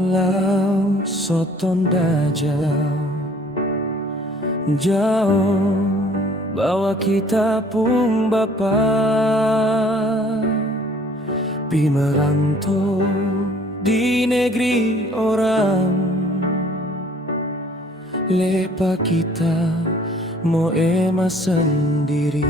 Walau soton dajal jauh bawa kita pun bapa pi merantau di negeri orang lepa kita mau emas sendiri.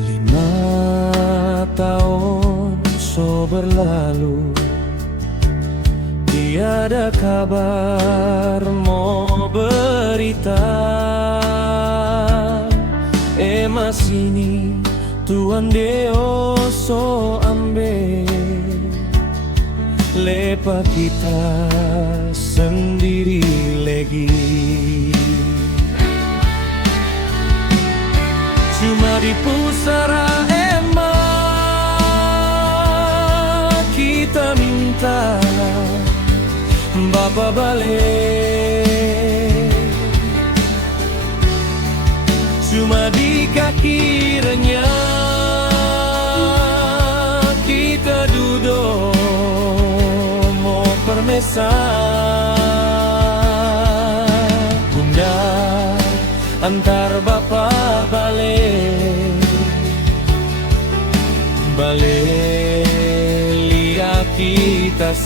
5 tahun so berlalu, tiada kabar mau berita. Emas ini Tuhan Deo so ambil, lepa kita sendiri lagi. Cuma di pusara emak kita minta Bapa balik. Cuma di kaki renyah kita duduk mau permesa. Bunda antar Bapa balik lihat kita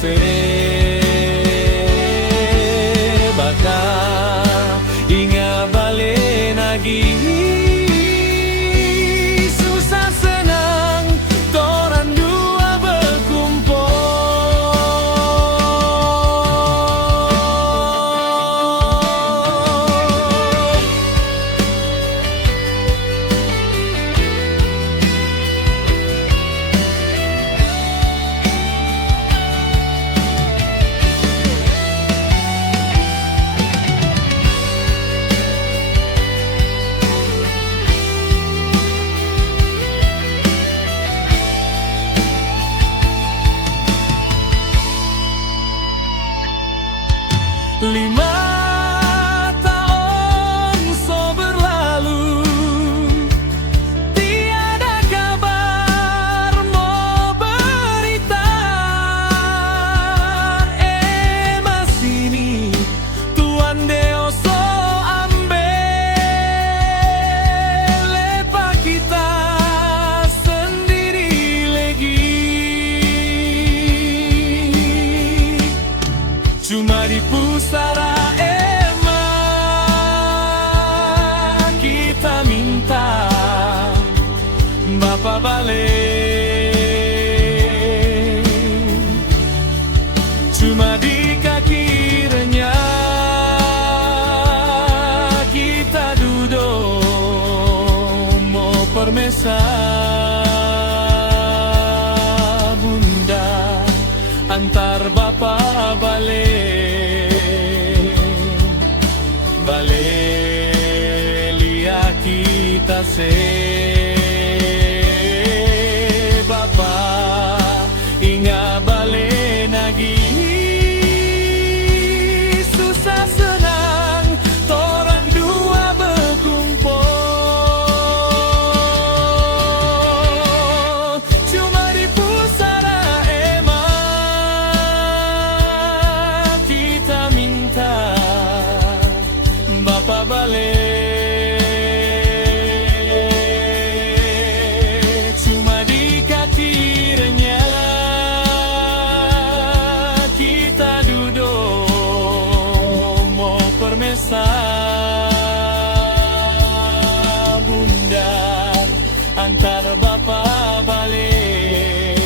baka ingat balik lagi. Susah senang toran dua berkumpul. Lima tahun so berlalu, tiada kabar mau berita. Emas ini Tuhan Deo so ambil, lepa kita sendiri lagi. Cuma di pusara emak kita minta Bapa balik. Cuma di kaki renyah kita duduk mau permesa. Bunda antar Bapa balik lihat kita Bapa ingat balik lagi. Susah senang torang dua berkumpul. Cuma di pusara emak kita minta Bapa balik. Cuma di kaki renyah kita duduk mau permesa. Bunda antar Bapa balik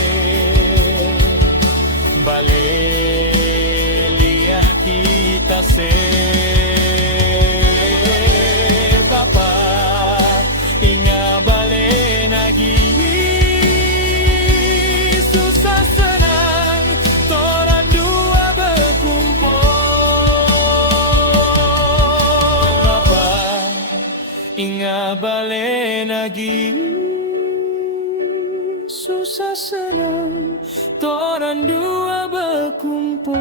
lihat kita Bapa ingat balik lagi. Susah senang torang dua berkumpul. Bapa ingat balik lagi. Susah senang torang dua berkumpul.